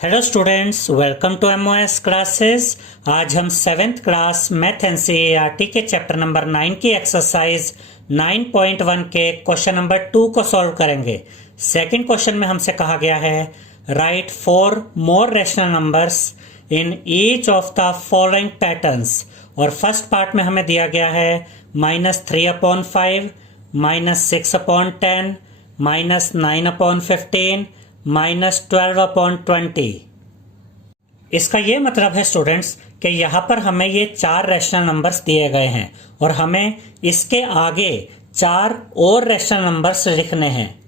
Hello students, welcome to MOS classes. आज हम 7th class math NCERT के chapter number 9 की एक्सरसाइज 9.1 के क्वेश्चन नंबर 2 को सॉल्व करेंगे। सेकंड क्वेश्चन में हमसे कहा गया है right 4 more rational numbers in each of the following patterns. और फर्स्ट पार्ट में हमें दिया गया है -3/5, -6/10, -9/15, -12/20। इसका ये मतलब है स्टूडेंट्स कि यहाँ पर हमें ये 4 रैशनल नंबर्स दिए गए हैं और हमें इसके आगे 4 और रैशनल नंबर्स लिखने हैं।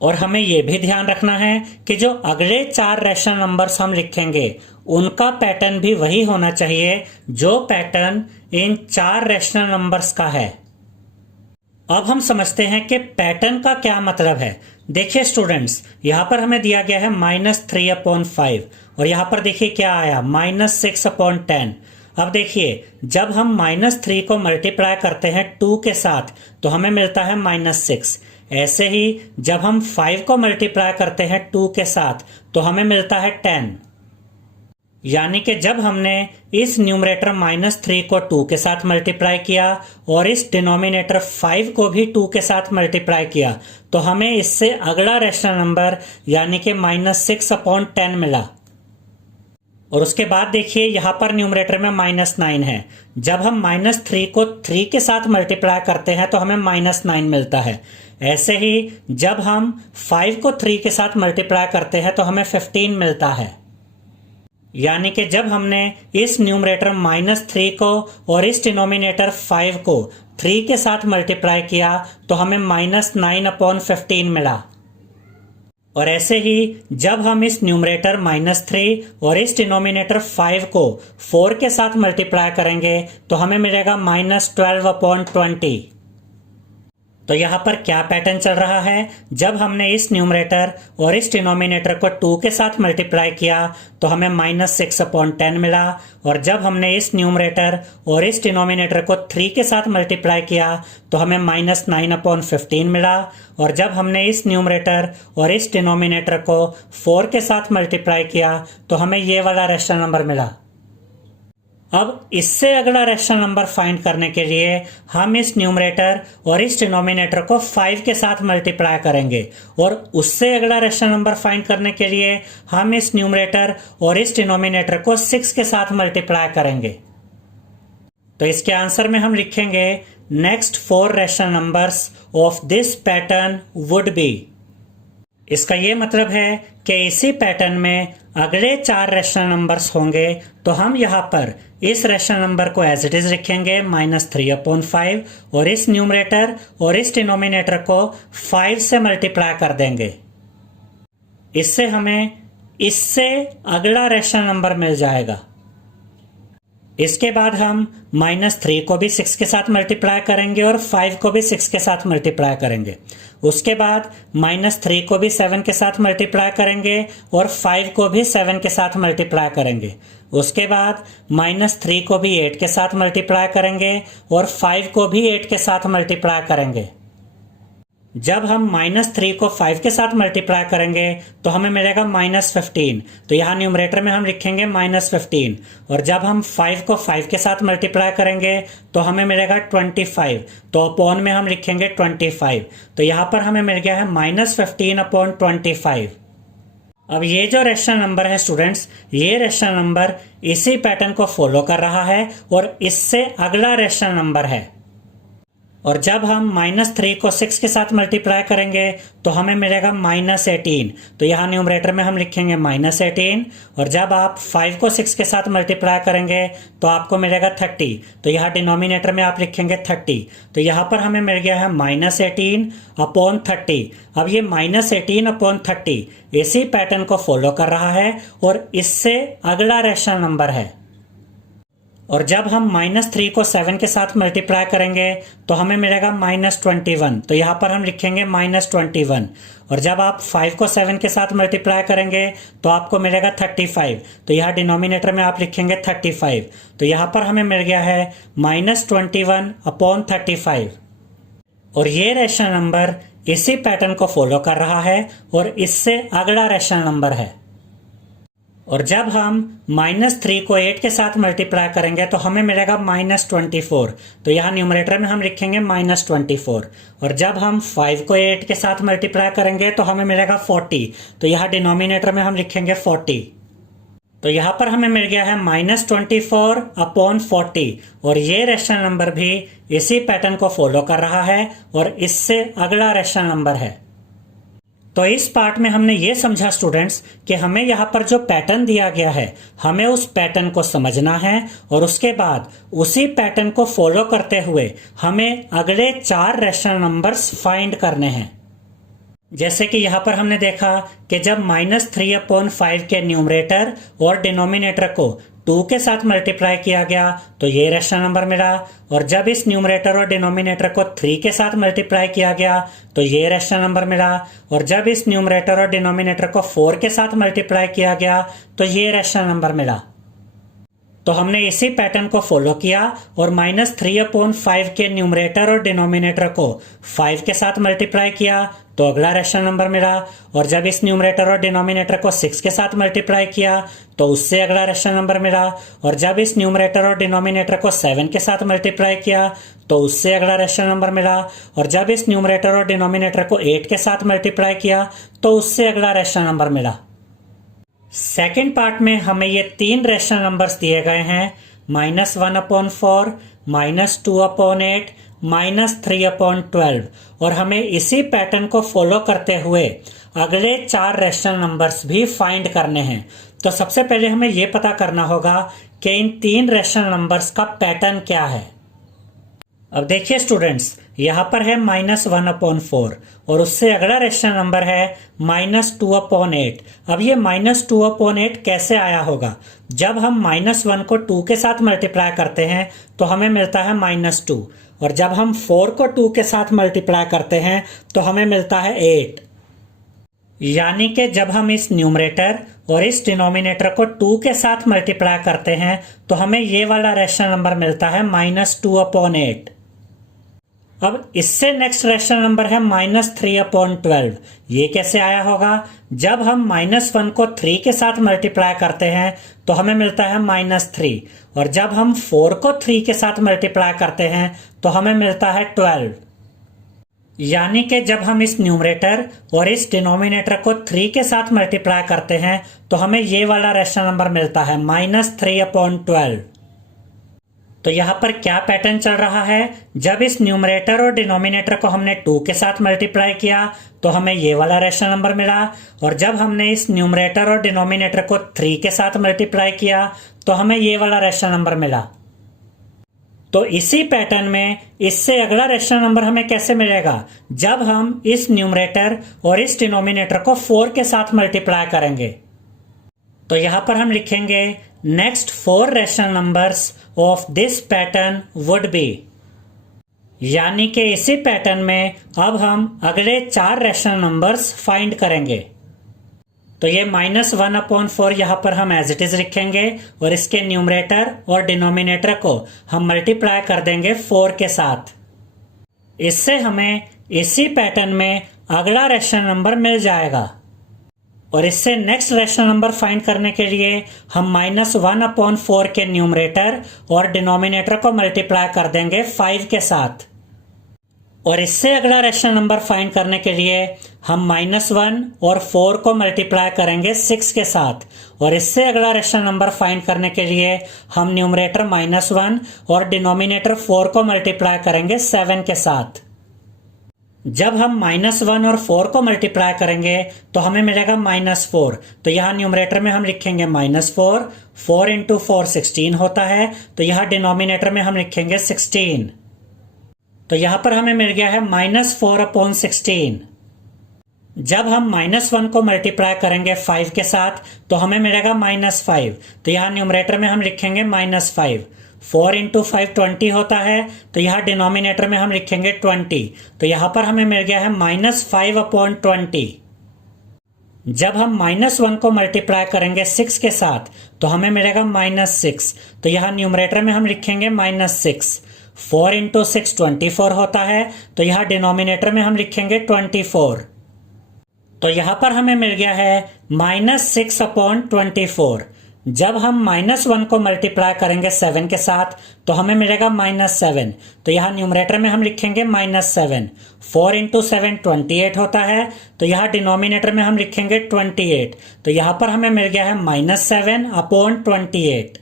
और हमें ये भी ध्यान रखना है कि जो अगले 4 रैशनल नंबर्स हम लिखेंगे उनका पैटर्न भी वही होना चाहिए जो पैटर्न इन 4 रैशनल नंबर्स का है। अब हम समझते हैं कि पैटर्न का क्या मतलब है। देखिए स्टूडेंट्स, यहां पर हमें दिया गया है -3/5 और यहां पर देखिए क्या आया -6/10। अब देखिए जब हम -3 को मल्टीप्लाई करते हैं 2 के साथ तो हमें मिलता है -6। ऐसे ही जब हम 5 को मल्टीप्लाई करते हैं 2 के साथ तो हमें मिलता है 10। यानी कि जब हमने इस न्यूमरेटर -3 को 2 के साथ मल्टीप्लाई किया और इस डिनोमिनेटर 5 को भी 2 के साथ मल्टीप्लाई किया तो हमें इससे अगला रैशनल नंबर यानी कि -6/10 मिला। और उसके बाद देखिए यहां पर न्यूमरेटर में -9 है। जब हम -3 को 3 के साथ मल्टीप्लाई करते हैं तो हमें -9 मिलता है। ऐसे ही जब हम 5 को 3 के साथ मल्टीप्लाई करते हैं तो हमें 15 मिलता है। यानी कि जब हमने इस न्यूमरेटर -3 को और इस डिनोमिनेटर 5 को 3 के साथ मल्टीप्लाई किया तो हमें -9/15 मिला। और ऐसे ही जब हम इस न्यूमरेटर -3 और इस डिनोमिनेटर 5 को 4 के साथ मल्टीप्लाई करेंगे तो हमें मिलेगा -12/20। तो यहां पर क्या पैटर्न चल रहा है, जब हमने इस न्यूमरेटर और इस डिनोमिनेटर को 2 के साथ मल्टीप्लाई किया तो हमें -6/10 मिला। और जब हमने इस न्यूमरेटर और इस डिनोमिनेटर को 3 के साथ मल्टीप्लाई किया तो हमें -9/15 मिला। और जब हमने इस न्यूमरेटर और इस डिनोमिनेटर को 4 के साथ मल्टीप्लाई किया तो हमें ये वाला रैशनल नंबर मिला। अब इससे अगला रैशनल नंबर फाइंड करने के लिए हम इस न्यूमरेटर और इस डिनोमिनेटर को 5 के साथ मल्टीप्लाई करेंगे और उससे अगला रैशनल नंबर फाइंड करने के लिए हम इस न्यूमरेटर और इस डिनोमिनेटर को 6 के साथ मल्टीप्लाई करेंगे। तो इसके आंसर में हम लिखेंगे next 4 rational numbers of this pattern would be. इसका यह मतलब है कि इसी पैटर्न में अगले 4 रैशनल नंबर्स होंगे तो हम यहां पर इस रैशनल नंबर को एज इट इज लिखेंगे -3/5 और इस न्यूमरेटर और इस डिनोमिनेटर को 5 से मल्टीप्लाई कर देंगे। इससे हमें इससे अगला रैशनल नंबर मिल जाएगा। इसके बाद हम -3 को भी 6 के साथ मल्टीप्लाई करेंगे और 5 को भी 6 के साथ मल्टीप्लाई करेंगे। उसके बाद -3 को भी 7 के साथ मल्टीप्लाई करेंगे और 5 को भी 7 के साथ मल्टीप्लाई करेंगे। उसके बाद -3 को भी 8 के साथ मल्टीप्लाई करेंगे और 5 को भी 8 के साथ मल्टीप्लाई करेंगे। जब हम -3 को 5 के साथ मल्टीप्लाई करेंगे तो हमें मिलेगा -15। तो यहाँ न्यूमरेटर में हम लिखेंगे -15। और जब हम 5 को 5 के साथ मल्टीप्लाई करेंगे तो हमें मिलेगा 25। तो अपॉन में हम लिखेंगे 25। तो यहाँ पर हमें मिल गया है -15/25। अब ये जो रैशनल नंबर है स्टूडेंट्स, ये रैशनल नंबर इसी पैटर्न को फॉलो कर रहा है और इससे अगला रैशनल नंबर है। और जब हम -3 को 6 के साथ मल्टीप्लाई करेंगे तो हमें मिलेगा -18। तो यहाँ न्यूमरेटर में हम लिखेंगे -18। और जब आप 5 को 6 के साथ मल्टीप्लाई करेंगे तो आपको मिलेगा 30। तो यहाँ डिनोमिनेटर में आप लिखेंगे 30। तो यहाँ पर हमें मिल गया है -18/30। अब ये -18/30 इसी पैटर्न को फॉलो कर रहा है और इससे अगला रैशनल नंबर है। और जब हम -3 को 7 के साथ मल्टीप्लाई करेंगे तो हमें मिलेगा -21। तो यहाँ पर हम लिखेंगे -21। और जब आप 5 को 7 के साथ मल्टीप्लाई करेंगे तो आपको मिलेगा 35। तो यहाँ डिनोमिनेटर में आप लिखेंगे 35। तो यहाँ पर हमें मिल गया है -21/35। और ये रैशनल नंबर इसी पैटर्न को फॉलो कर रहा है और इससे अगला रैशनल नंबर है। और जब हम -3 को 8 के साथ मल्टीप्लाई करेंगे तो हमें मिलेगा -24। तो यहाँ न्यूमरेटर में हम लिखेंगे -24। और जब हम 5 को 8 के साथ मल्टीप्लाई करेंगे तो हमें मिलेगा 40। तो यहाँ डिनोमिनेटर में हम लिखेंगे 40। तो यहाँ पर हमें मिल गया है -24/40। और ये रेशनल नंबर भी इसी पैटर्न को फॉलो कर रहा है और इससे अगला रेशनल नंबर है। तो इस पार्ट में हमने ये समझा स्टूडेंट्स कि हमें यहाँ पर जो पैटर्न दिया गया है हमें उस पैटर्न को समझना है और उसके बाद उसी पैटर्न को फॉलो करते हुए हमें अगले 4 रेशनल नंबर्स फाइंड करने हैं। जैसे कि यहाँ पर हमने देखा कि जब -3/5 के न्यूमरेटर और डिनोमिनेटर को 2 के साथ मल्टीप्लाई किया गया तो ये रेशनल नंबर मिला। और जब इस न्यूमरेटर और डिनोमिनेटर को 3 के साथ मल्टीप्लाई किया गया तो ये रेशनल नंबर मिला। और जब इस न्यूमरेटर और डिनोमिनेटर को 4 के साथ मल्टीप्लाई किया गया तो ये रेशनल नंबर मिला। तो हमने इसी पैटर्न को फॉलो किया और -3/5 के न्यूमरेटर और डिनोमिनेटर को 5 के साथ मल्टीप्लाई किया तो अगला रेशनल नंबर मिला। और जब इस न्यूमरेटर और डिनोमिनेटर को 6 के साथ मल्टीप्लाई किया तो उससे अगला रेशनल नंबर मिला। और जब इस न्यूमरेटर और डिनोमिनेटर को 7 के साथ मल्टीप्लाई किया तो उससे अगला रेशनल नंबर मिला। और जब इस न्यूमरेटर और डिनोमिनेटर को 8 के साथ मल्टीप्लाई किया तो उससे अगला रेशनल नंबर मिला। सेकेंड पार्ट में हमें ये 3 रेशनल नंबर्स दिए गए हैं, -1/4, -2/8, -3/12। और हमें इसी पैटर्न को फॉलो करते हुए अगले 4 रेशनल नंबर्स भी फाइंड करने हैं। तो सबसे पहले हमें यह पता करना होगा कि इन 3 रेशनल नंबर्स का पैटर्न क्या है। अब देखिए स्टूडेंट्स, यहाँ पर है -1/4 और उससे अगला रेशनल नंबर है -2/8। अब ये -2/8 कैसे आया होगा? जब हम -1 को 2 के साथ मल्टीप्लाई करते हैं तो हमें मिलता है -2। और जब हम 4 को 2 के साथ मल्टीप्लाई करते हैं तो हमें मिलता है 8। यानी कि जब हम इस न्यूमरेटर और इस डिनोमिनेटर को 2 के साथ मल्टीप्लाई करते हैं तो हमें ये वाला रेशनल नंबर मिलता है -2/8। अब इससे नेक्स्ट रेशनल नंबर है -3/12। ये कैसे आया होगा? जब हम -1 को 3 के साथ मल्टीप्लाई करते हैं तो हमें मिलता है -3। और जब हम 4 को 3 के साथ मल्टीप्लाई करते हैं तो हमें मिलता है 12। यानी कि जब हम इस न्यूमरेटर और इस डिनोमिनेटर को 3 के साथ मल्टीप्लाई करते हैं तो हमें ये वाला रेशनल नंबर मिलता है -3/12। तो यहाँ पर क्या पैटर्न चल रहा है? जब इस न्यूमरेटर और डिनोमिनेटर को हमने 2 के साथ मल्टीप्लाई किया तो हमें ये वाला रेशनल नंबर मिला। और जब हमने इस न्यूमरेटर और डिनोमिनेटर को 3 के साथ मल्टीप्लाई किया तो हमें ये वाला रेशनल नंबर मिला। तो इसी पैटर्न में इससे अगला रेशनल नंबर हमें कैसे मिलेगा? जब हम इस न्यूमरेटर और इस डिनोमिनेटर को 4 के साथ मल्टीप्लाई करेंगे। तो यहां पर हम लिखेंगे next 4 rational numbers of this pattern would be. यानी कि इसी पैटर्न में अब हम अगले 4 रेशनल नंबर्स फाइंड करेंगे। तो ये -1/4 यहां पर हम एज इट इज लिखेंगे और इसके न्यूमरेटर और डिनोमिनेटर को हम मल्टीप्लाई कर देंगे 4 के साथ। इससे हमें इसी पैटर्न में अगला रेशनल नंबर मिल जाएगा। और इससे नेक्स्ट रेशनल नंबर फाइंड करने के लिए हम -1/4 के न्यूमरेटर और डिनोमिनेटर को मल्टीप्लाई कर देंगे 5 के साथ। और इससे अगला रेशनल नंबर फाइंड करने के लिए हम -1 और 4 को मल्टीप्लाई करेंगे 6 के साथ। और इससे अगला रेशनल नंबर फाइंड करने के लिए हम न्यूमरेटर -1 और डिनोमिनेटर 4 को मल्टीप्लाई करेंगे 7 के साथ। जब हम -1 और 4 को मल्टीप्लाई करेंगे तो हमें मिलेगा -4। तो यहाँ न्यूमरेटर में हम लिखेंगे -4। 4 × 4 16 होता है। तो यहाँ डिनोमिनेटर में हम लिखेंगे 16। तो यहाँ पर हमें मिल गया है -4/16। जब हम -1 को मल्टीप्लाई करेंगे 5 के साथ तो हमें मिलेगा -5। तो यहाँ न्यूमरेटर में हम लिखेंगे -5। 4 × 5 20 होता है। तो यहाँ डिनोमिनेटर में हम लिखेंगे 20। तो यहाँ पर हमें मिल गया है -5/20। जब हम -1 को मल्टीप्लाई करेंगे 6 के साथ तो हमें मिलेगा -6। तो यहाँ न्यूमरेटर में हम लिखेंगे -6। 4 × 6 24 होता है। तो यहाँ डिनोमिनेटर में हम लिखेंगे 24। तो यहाँ पर हमें मिल गया है -6/24। जब हम -1 को मल्टीप्लाई करेंगे 7 के साथ तो हमें मिलेगा -7। तो यहाँ न्यूमरेटर में हम लिखेंगे -7। 4 × 7 28 होता है, तो यहाँ डिनोमिनेटर में हम लिखेंगे 28। तो यहाँ पर हमें मिल गया है -7/28।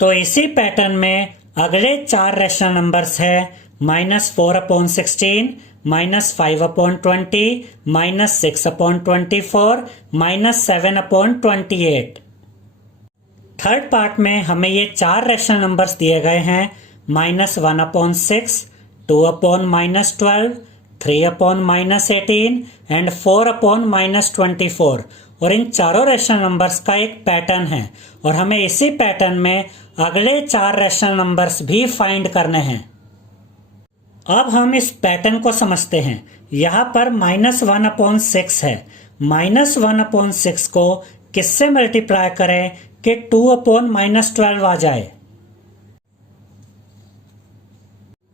तो इसी पैटर्न में अगले 4 रैशनल नंबर्स है -4/16, -5/20, -6/24, -7/28। थर्ड पार्ट में हमें ये 4 रैशनल नंबर्स दिए गए हैं -1/6, 2/-12, 3/-18 एंड 4/-24। और इन चारों रैशनल नंबर्स का एक पैटर्न है और हमें इसी पैटर्न में अगले 4 रैशनल नंबर्स भी फाइंड करने हैं। अब हम इस पैटर्न को समझते हैं। यहाँ पर -1/6 है। -1/6 को किससे मल्टीप्लाई करें कि 2/-12 आ जाए।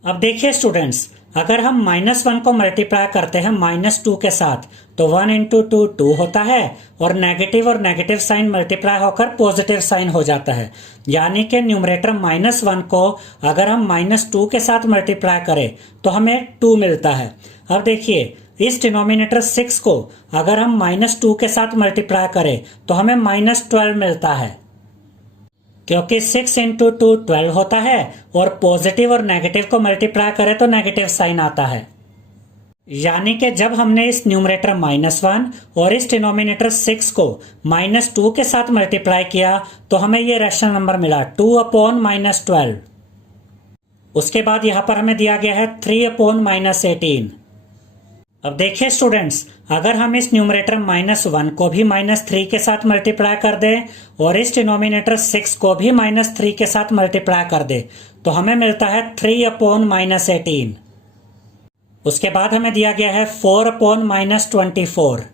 अब देखिए स्टूडेंट्स, अगर हम -1 को मल्टीप्लाई करते हैं -2 के साथ तो 1 × 2 2 होता है और नेगेटिव साइन मल्टीप्लाई होकर पॉजिटिव साइन हो जाता है। यानी कि न्यूमरेटर -1 को अगर हम -2 के साथ मल्टीप्लाई करें तो हमें 2 मिलता है। अब देखिए, इस डिनोमिनेटर 6 को अगर हम -2 के साथ मल्टीप्लाई करें तो हमें -12 मिलता है, क्योंकि 6 × 2 12 होता है और पॉजिटिव और नेगेटिव को मल्टीप्लाई करें तो नेगेटिव साइन आता है। यानी कि जब हमने इस न्यूमरेटर -1 और इस डिनोमिनेटर 6 को -2 के साथ मल्टीप्लाई किया तो हमें ये रैशनल नंबर मिला 2/-12। उसके बाद यहां पर हमें दिया गया है 3/-18। अब देखिए स्टूडेंट्स, अगर हम इस न्यूमरेटर -1 को भी -3 के साथ मल्टीप्लाई कर दें और इस डिनोमिनेटर 6 को भी -3 के साथ मल्टीप्लाई कर दें तो हमें मिलता है 3/-18। उसके बाद हमें दिया गया है 4/-24।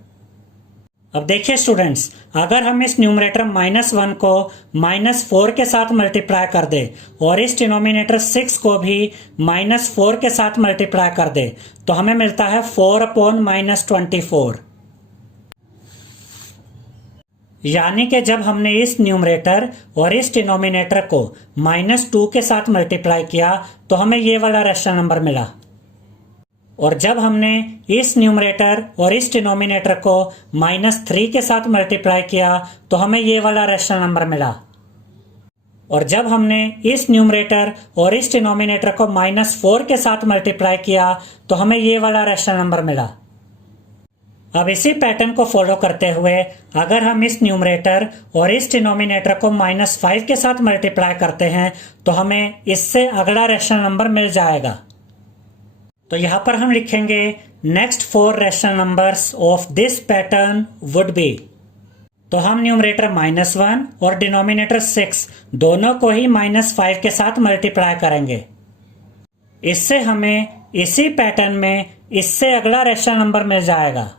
अब देखिए स्टूडेंट्स, अगर हम इस न्यूमरेटर -1 को -4 के साथ मल्टीप्लाई कर दे और इस डिनोमिनेटर 6 को भी -4 के साथ मल्टीप्लाई कर दे तो हमें मिलता है 4/-24। यानी कि जब हमने इस न्यूमरेटर और इस डिनोमिनेटर को -2 के साथ मल्टीप्लाई किया तो हमें ये वाला रैशनल नंबर मिला, और जब हमने इस न्यूमरेटर और इस डिनोमिनेटर को -3 के साथ मल्टीप्लाई किया तो हमें ये वाला रैशनल नंबर मिला, और जब हमने इस न्यूमरेटर और इस डिनोमिनेटर को -4 के साथ मल्टीप्लाई किया तो हमें ये वाला रैशनल नंबर मिला। अब इसी पैटर्न को फॉलो करते हुए अगर हम इस न्यूमरेटर और इस डिनोमिनेटर को -5 के साथ मल्टीप्लाई करते हैं तो हमें इससे अगला रैशनल नंबर मिल जाएगा। तो यहां पर हम लिखेंगे next 4 rational numbers of this pattern would be. तो हम न्यूमरेटर -1 और डिनोमिनेटर 6 दोनों को ही -5 के साथ मल्टीप्लाई करेंगे। इससे हमें इसी पैटर्न में इससे अगला रैशनल नंबर मिल जाएगा।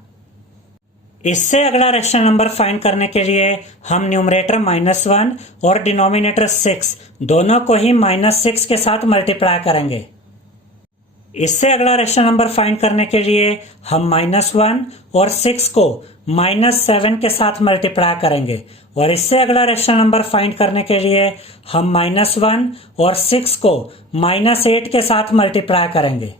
इससे अगला रैशनल नंबर फाइंड करने के लिए हम न्यूमरेटर -1 और डिनोमिनेटर 6 दोनों को ही -6 के साथ मल्टीप्लाई करेंगे। इससे अगला रैशनल नंबर फाइंड करने के लिए हम -1 और 6 को -7 के साथ मल्टीप्लाई करेंगे, और इससे अगला रैशनल नंबर फाइंड करने के लिए हम -1 और 6 को -8 के साथ मल्टीप्लाई करेंगे।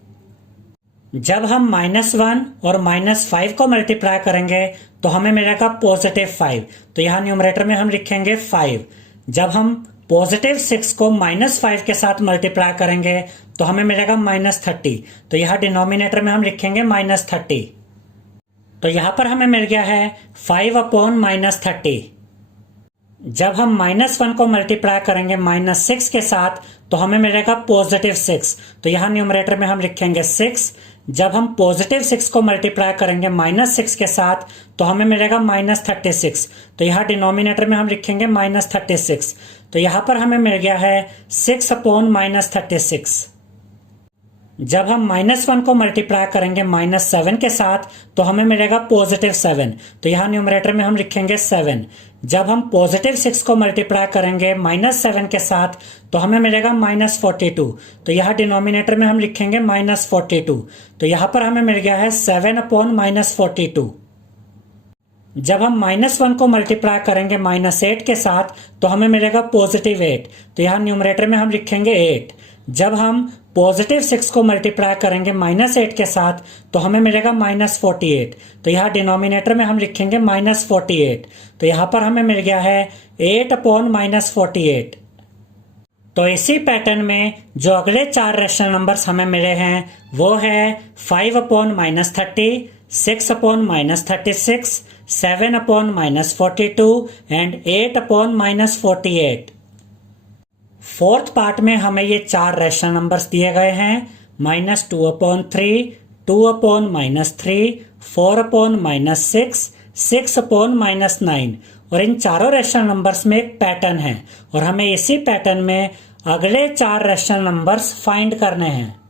जब हम -1 और -5 को मल्टीप्लाई करेंगे तो हमें मिलेगा +5। तो यहाँ न्यूमरेटर में हम लिखेंगे 5। जब हम +6 को -5 के साथ मल्टीप्लाई करेंगे तो हमें मिलेगा -30। तो यहाँ डिनोमिनेटर में हम लिखेंगे -30। तो यहाँ पर हमें मिल गया है 5/-30। जब हम -1 को मल्टीप्लाई करेंगे -6 के साथ तो हमें मिलेगा +6। तो यहाँ न्यूमरेटर में हम लिखेंगे 6। जब हम +6 को मल्टीप्लाई करेंगे -6 के साथ तो हमें मिलेगा -36। तो यहाँ डिनोमिनेटर में हम लिखेंगे -36। तो यहाँ पर हमें मिल गया है 6/-36। जब हम -1 को मल्टीप्लाई करेंगे -7 के साथ तो हमें मिलेगा +7। तो यहाँ न्यूमरेटर में हम लिखेंगे 7। जब हम +6 को मल्टीप्लाई करेंगे -7 के साथ तो हमें मिलेगा -42। तो यहाँ डिनोमिनेटर में हम लिखेंगे -42। तो यहाँ पर हमें मिल गया है 7/-42। जब हम -1 को मल्टीप्लाई करेंगे -8 के साथ तो हमें मिलेगा +8। तो यहाँ न्यूमरेटर में हम लिखेंगे 8। जब हम +6 को मल्टीप्लाई करेंगे -8 के साथ तो हमें मिलेगा -48। तो यहाँ डिनोमिनेटर में हम लिखेंगे -48। तो यहाँ पर हमें मिल गया है 8/-48। तो इसी पैटर्न में जो अगले 4 रैशनल नंबर्स हमें मिले हैं वो है 5/-30, 6/-36, 7/-42 एंड 8/-48। फोर्थ पार्ट में हमें ये 4 रैशनल नंबर्स दिए गए हैं -2/3, 2/-3, 4/-6, 6/-9। और इन चारों रैशनल नंबर्स में एक पैटर्न है और हमें इसी पैटर्न में अगले 4 रैशनल नंबर्स फाइंड करने हैं।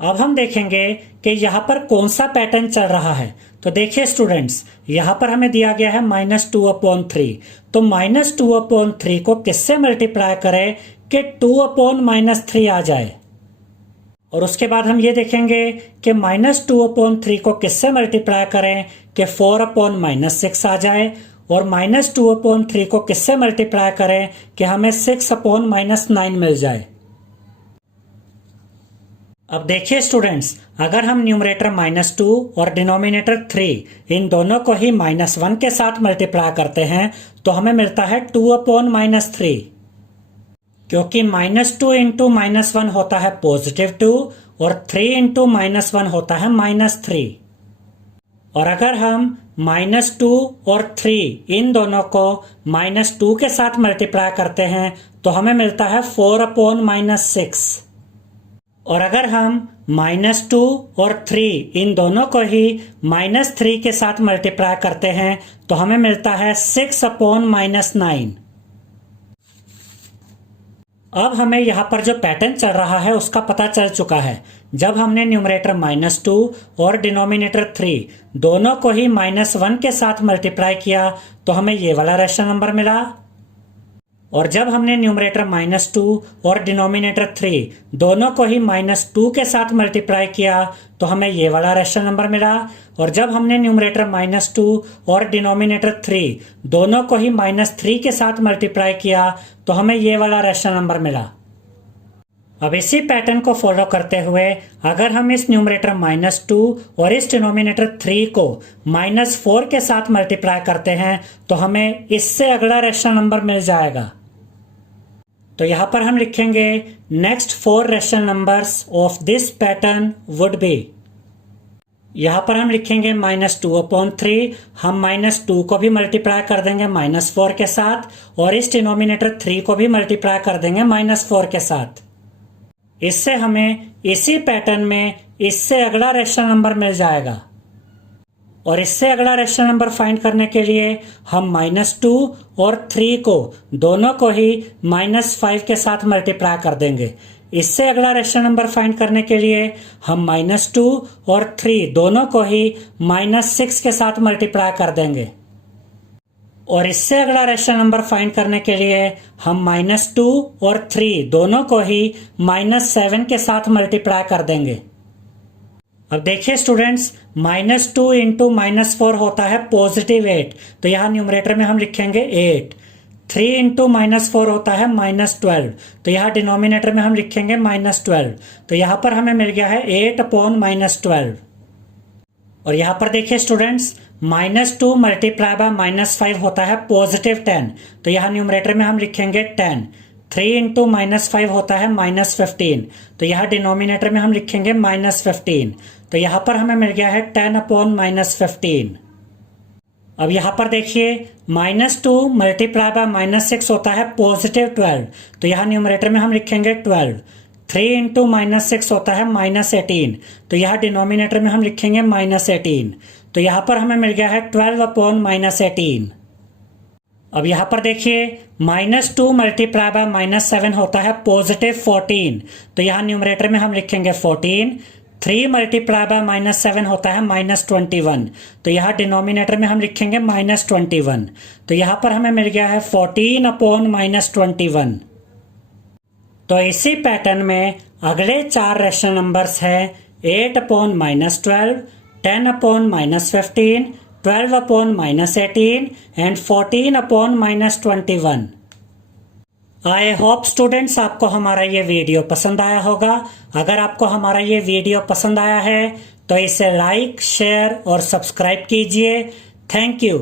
अब हम देखेंगे कि यहाँ पर कौन सा पैटर्न चल रहा है। तो देखिए स्टूडेंट्स, यहाँ पर हमें दिया गया है -2/3। तो -2/3 को किससे मल्टीप्लाई करें कि 2/-3 आ जाए। और उसके बाद हम ये देखेंगे कि -2/3 को किससे मल्टीप्लाई करें कि 4/-6 आ जाए। और -2/3 को किससे मल्टीप्लाई करें कि हमें 6/-9 मिल जाए। अब देखिए स्टूडेंट्स, अगर हम न्यूमरेटर -2 और डिनोमिनेटर 3 इन दोनों को ही -1 के साथ मल्टीप्लाई करते हैं तो हमें मिलता है 2/-3, क्योंकि -2 इंटू -1 होता है +2 और 3 इंटू -1 होता है -3। और अगर हम -2 और 3 इन दोनों को -2 के साथ मल्टीप्लाई करते हैं तो हमें मिलता है 4/-6। और अगर हम -2 और 3 इन दोनों को ही -3 के साथ मल्टीप्लाई करते हैं तो हमें मिलता है 6/-9। अब हमें यहाँ पर जो पैटर्न चल रहा है उसका पता चल चुका है। जब हमने न्यूमरेटर -2 और डिनोमिनेटर 3 दोनों को ही -1 के साथ मल्टीप्लाई किया तो हमें ये वाला रैशनल नंबर मिला। और जब हमने न्यूमरेटर -2 और डिनोमिनेटर 3 दोनों को ही -2 के साथ मल्टीप्लाई किया तो हमें ये वाला रैशनल नंबर मिला। और जब हमने न्यूमरेटर -2 और डिनोमिनेटर 3 दोनों को ही -3 के साथ मल्टीप्लाई किया तो हमें ये वाला रैशनल नंबर मिला। अब इसी पैटर्न को फॉलो करते हुए अगर हम इस न्यूमरेटर -2 और इस डिनोमिनेटर 3 को -4 के साथ मल्टीप्लाई करते हैं तो हमें इससे अगला रैशनल नंबर मिल जाएगा। तो यहां पर हम लिखेंगे next 4 rational numbers of this pattern would be. यहां पर हम लिखेंगे -2/3, हम -2 को भी मल्टीप्लाई कर देंगे -4 के साथ और इस डिनोमिनेटर 3 को भी मल्टीप्लाई कर देंगे -4 के साथ। इससे हमें इसी पैटर्न में इससे अगला रैशनल नंबर मिल जाएगा। और इससे अगला रैशनल नंबर फाइंड करने के लिए हम -2 और 3 को दोनों को ही -5 के साथ मल्टीप्लाई कर देंगे। इससे अगला रैशनल नंबर फाइंड करने के लिए हम -2 और 3 दोनों को ही -6 के साथ मल्टीप्लाई कर देंगे। और इससे अगला रैशनल नंबर फाइंड करने के लिए हम -2 और 3 दोनों को ही -7 के साथ मल्टीप्लाई कर देंगे। अब देखिए स्टूडेंट्स, -2 इंटू -4 होता है +8। तो यहाँ न्यूमरेटर में हम लिखेंगे 8। 3 इंटू -4 होता है -12। तो यहाँ डिनोमिनेटर में हम लिखेंगे -12। तो यहाँ पर हमें मिल गया है 8/-12। और यहाँ पर देखिए स्टूडेंट्स, -2 मल्टीप्लाई बाय -5 होता है +10। तो यहाँ न्यूमरेटर में हम लिखेंगे 10। 3 इंटू -5 होता है -15। तो यहाँ डिनोमिनेटर में हम लिखेंगे -15। तो यहाँ पर हमें मिल गया है 10/-15। अब यहाँ पर देखिए -2 मल्टीप्लाई बाय -6 होता है +12। तो यहाँ न्यूमरेटर में हम लिखेंगे 12। 3 इंटू -6 होता है -18। तो यहाँ डिनोमिनेटर में हम लिखेंगे -18। तो यहाँ पर हमें मिल गया है 12/-18। अब यहाँ पर देखिए -2 मल्टीप्लाई बाय -7 होता है +14। तो यहाँ न्यूमरेटर में हम लिखेंगे 14। 3 मल्टीप्लाई बाय -7 होता है -21। तो यहाँ डिनोमिनेटर में हम लिखेंगे -21। तो यहाँ पर हमें मिल गया है 14/-21। तो इसी पैटर्न में अगले 4 रैशनल नंबर्स हैं 8/-12, 10/-15, 12 upon -18 and 14 upon -21। I hope students आपको हमारा ये वीडियो पसंद आया होगा। अगर आपको हमारा ये वीडियो पसंद आया है तो इसे लाइक, शेयर और सब्सक्राइब कीजिए। Thank you.